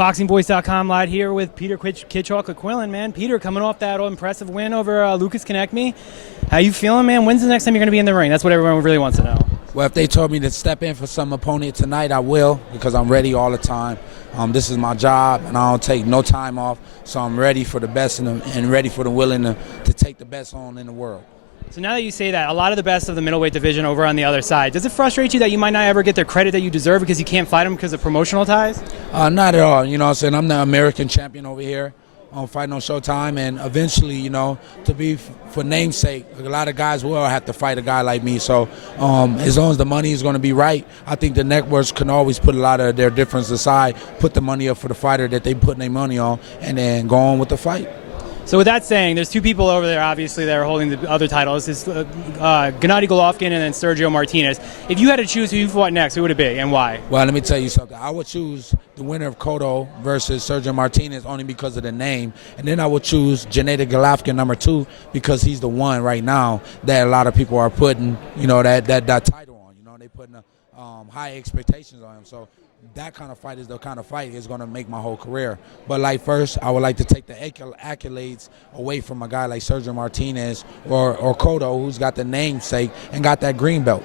BoxingVoice.com live here with Peter Kitchalk of Quillin, man. Peter, coming off that impressive win over Lucas Konechny. How you feeling, man? When's the next time you're going to be in the ring? That's what everyone really wants to know. Well, if they told me to step in for some opponent tonight, I will, because I'm ready all the time. This is my job, and I don't take no time off, so I'm ready for the best and ready for the willing to take the best on in the world. So now that you say that, a lot of the best of the middleweight division over on the other side, does it frustrate you that you might not ever get the credit that you deserve because you can't fight them because of promotional ties? Not at all. You know what I'm saying? I'm the American champion over here. Fighting on Showtime, and eventually, you know, to be for namesake, a lot of guys will have to fight a guy like me. So as long as the money is going to be right, I think the networks can always put a lot of their difference aside, put the money up for the fighter that they put their money on, and then go on with the fight. So with that saying, there's two people over there, obviously, that are holding the other titles. It's Gennady Golovkin and then Sergio Martinez. If you had to choose who you fought next, who would it be and why? Well, let me tell you something. I would choose the winner of Cotto versus Sergio Martinez only because of the name. And then I would choose Gennady Golovkin number 2 because he's the one right now that a lot of people are putting, you know, that title on. You know, they putting high expectations on him. So that kind of fight is the kind of fight is going to make my whole career. But like first, I would like to take the accolades away from a guy like Sergio Martinez or Cotto, who's got the namesake and got that green belt.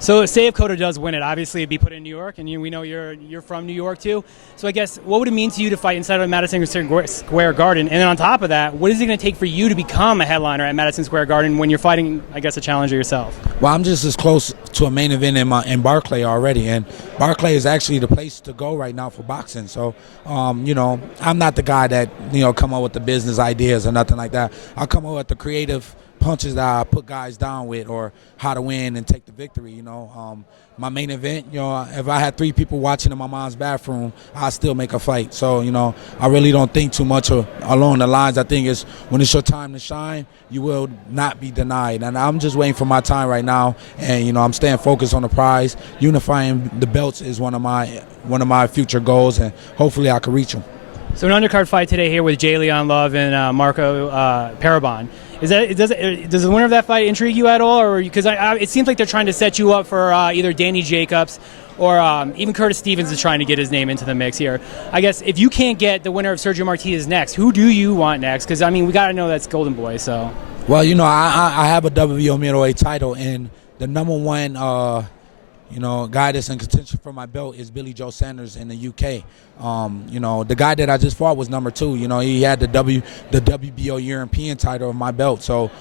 So say if Cotto does win it, obviously it'd be put in New York, and we know you're from New York too. So I guess what would it mean to you to fight inside of Madison Square Garden? And then on top of that, what is it going to take for you to become a headliner at Madison Square Garden when you're fighting, I guess, a challenger yourself? Well, I'm just as close to a main event in Barclay already, and Barclay is actually the place to go right now for boxing. So, you know, I'm not the guy that, you know, come up with the business ideas or nothing like that. I'll come up with the creative punches that I put guys down with, or how to win and take the victory. You know, my main event, you know, if I had 3 people watching in my mom's bathroom, I still make a fight. So, you know, I really don't think too much along the lines. I think it's when it's your time to shine, you will not be denied. And I'm just waiting for my time right now, and you know, I'm staying focused on the prize. Unifying the belts is one of my future goals, and hopefully I can reach them. So an undercard fight today here with Jay Leon Love and Marco Parabon. Does the winner of that fight intrigue you at all, or because it seems like they're trying to set you up for either Danny Jacobs or even Curtis Stevens is trying to get his name into the mix here. I guess if you can't get the winner of Sergio Martinez next, who do you want next? Because I mean, we got to know that's Golden Boy. So. Well, you know, I have a WBO middleweight title, and the number one you know, guy that's in contention for my belt is Billy Joe Sanders in the UK. You know, the guy that I just fought was number 2. You know, he had the WBO European title of my belt. So,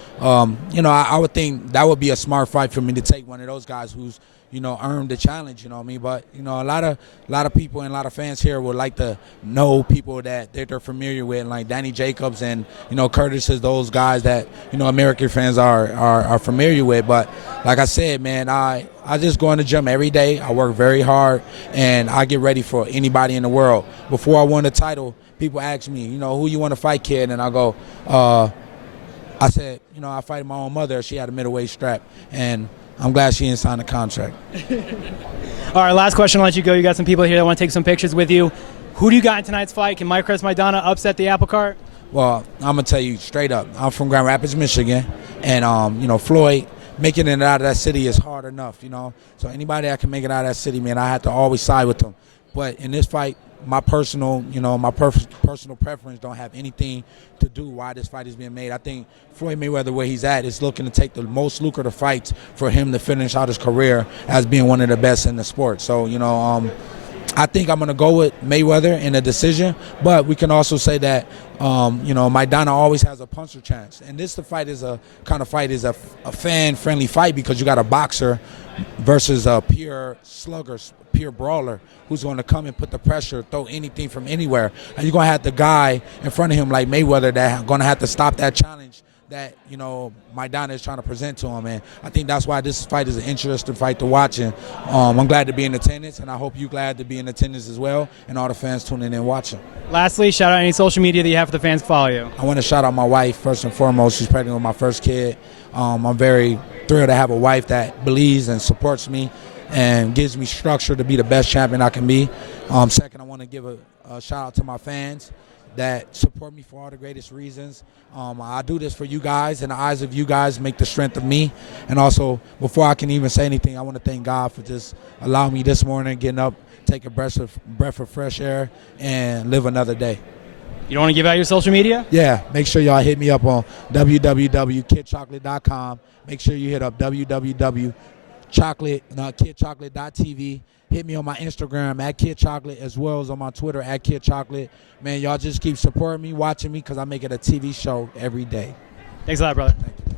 you know, I would think that would be a smart fight for me to take one of those guys who's, you know, earned the challenge, you know what I mean? But, you know, a lot of people and a lot of fans here would like to know people that they're familiar with, like Danny Jacobs and, you know, Curtis is those guys that, you know, American fans are familiar with. But like I said, man, I just go in the gym every day. I work very hard, and I get ready for anybody in the world. Before I won the title, people ask me, you know, who you want to fight, kid? And I go, I said, you know, I fight my own mother. She had a middleweight strap, and I'm glad she didn't sign the contract. All right, last question. I'll let you go. You got some people here that want to take some pictures with you. Who do you got in tonight's fight? Can Mike Maidana upset the apple cart? Well, I'm going to tell you straight up. I'm from Grand Rapids, Michigan, and, you know, Floyd, making it out of that city is hard enough, you know. So anybody that can make it out of that city, man, I have to always side with them. But in this fight, my personal, you know, my personal preference don't have anything to do why this fight is being made. I think Floyd Mayweather, where he's at, is looking to take the most lucrative fights for him to finish out his career as being one of the best in the sport. So, you know, I think I'm going to go with Mayweather in a decision, but we can also say that, you know, Maidana always has a puncher chance. And the fight is a fan-friendly fight because you got a boxer versus a pure slugger, pure brawler who's going to come and put the pressure, throw anything from anywhere. And you're going to have the guy in front of him like Mayweather that's going to have to stop that challenge that, you know, Maidana is trying to present to him. And I think that's why this fight is an interesting fight to watch. And I'm glad to be in attendance, and I hope you're glad to be in attendance as well, and all the fans tuning in and watching. Lastly, shout out any social media that you have for the fans to follow you. I want to shout out my wife, first and foremost. She's pregnant with my first kid. I'm very thrilled to have a wife that believes and supports me and gives me structure to be the best champion I can be. Second, I want to give a shout out to my fans that support me for all the greatest reasons. I do this for you guys, and the eyes of you guys make the strength of me. And also, before I can even say anything, I want to thank God for just allowing me this morning, getting up, take a breath of fresh air, and live another day. You don't want to give out your social media? Yeah, make sure y'all hit me up on www.kidchocolate.com. Make sure you hit up kidchocolate.tv. Hit me on my Instagram at KidChocolate, as well as on my Twitter at KidChocolate. Man, y'all just keep supporting me, watching me, because I make it a TV show every day. Thanks a lot, brother. Thank you.